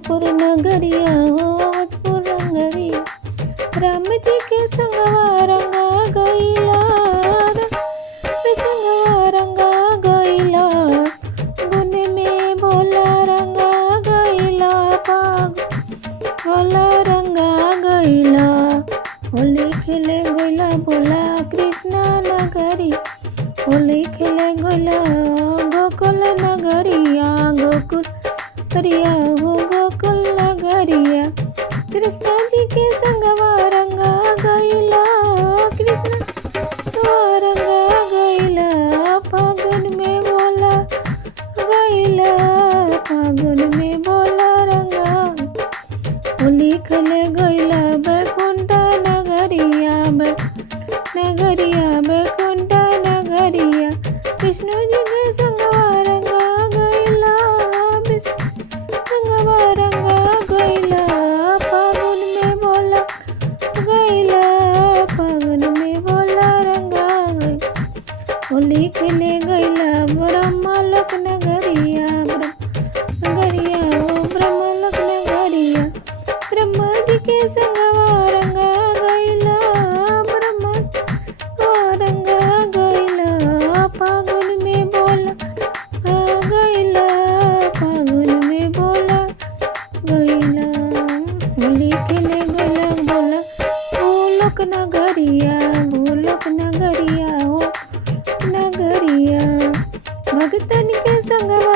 अवधपुर नगरिया हो अवधपुर नगरिया, राम जी के संगवा रंगा गईला, संगवा रंगा गईला, गुन में भोला रंगा गईला, पाग भोला रंगा गईला, होली खेले गईला भोला कृष्णा नगरी, होली खेले गईला गोकुल नगरिया, गोकुल नगरिया हो गोकुल नगरिया, कृष्णा जी के संगवा रंगा गईला, कृष्णा रंगा गईला, फागुन में भोला गईला, फागुन में भोला रंगा, होली खेले गईला बैकुंठ नगरिया, नगरिया बैकुंठ नगरिया, विष्णु जी के संगवा रंगा गईला, संगवा रंगा गईला, फागुन में भोला गईला, फागुन में भोला रंगा गईला, होली खेले गईला ब्रह्मलोक नगरिया, नगरिया ओ ब्रह्मलोक नगरिया, ब्रह्मा जी के संगवा रंगा गईला, ब्रह्मा रंगा गईला, फागुन में भोला गईला, फागुन में भोला गईला, होली खेले गईला भोला भूलोक नगरिया, भूलोक नगरिया हो नगरिया, भगतन के संगवा